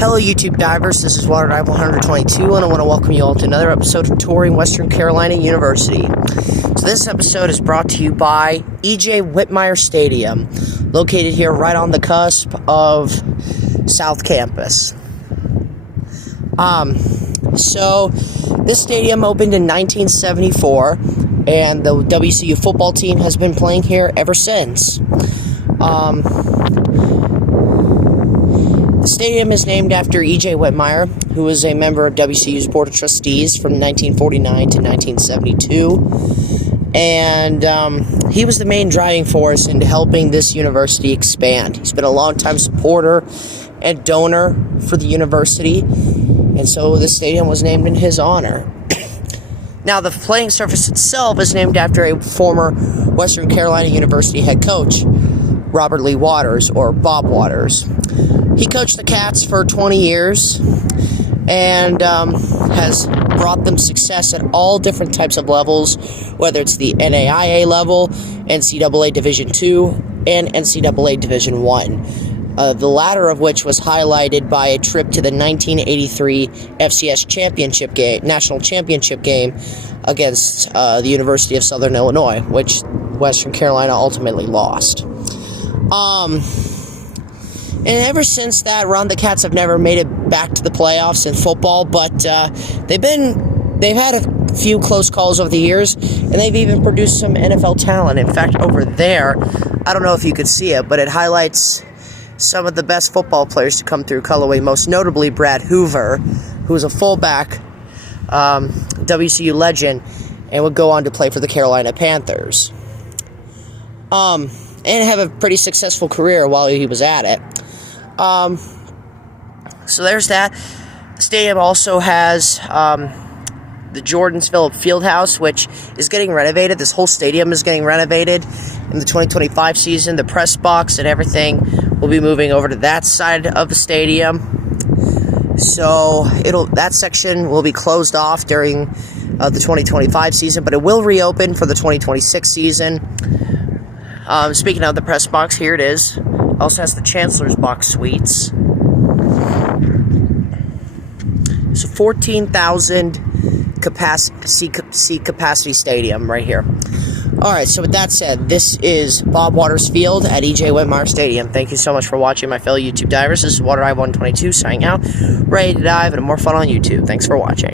Hello YouTube divers, this is Water Dive 122 and I want to welcome you all to another episode of Touring Western Carolina University. So this episode is brought to you by E.J. Whitmire Stadium, located here right on the cusp of South Campus. So this stadium opened in 1974 and the WCU football team has been playing here ever since. The stadium is named after E.J. Whitmire, who was a member of WCU's Board of Trustees from 1949 to 1972, and he was the main driving force into helping this university expand. He's been a longtime supporter and donor for the university, and so this stadium was named in his honor. Now, the playing surface itself is named after a former Western Carolina University head coach, Robert Lee Waters, or Bob Waters. He coached the Cats for 20 years and has brought them success at all different types of levels, whether it's the NAIA level, NCAA Division II, and NCAA Division I. The latter of which was highlighted by a trip to the 1983 FCS championship game, national championship game against the University of Southern Illinois, which Western Carolina ultimately lost. And ever since that run, the Cats have never made it back to the playoffs in football, but they've had a few close calls over the years, and they've even produced some NFL talent. In fact, over there, I don't know if you could see it, but it highlights some of the best football players to come through Cullowhee, most notably Brad Hoover, who is a fullback, WCU legend, and would go on to play for the Carolina Panthers. And have a pretty successful career while he was at it. So there's that. The stadium also has the Jordansville Fieldhouse, which is getting renovated. This whole stadium is getting renovated in the 2025 season. The press box and everything will be moving over to that side of the stadium. So that section will be closed off during the 2025 season, but it will reopen for the 2026 season. Speaking of the press box, here it is. It also has the Chancellor's Box Suites. It's a 14,000 seat capacity stadium right here. Alright, so with that said, this is Bob Waters Field at E.J. Whitmire Stadium. Thank you so much for watching, my fellow YouTube divers. This is Water Dive 122 signing out. Ready to dive and more fun on YouTube. Thanks for watching.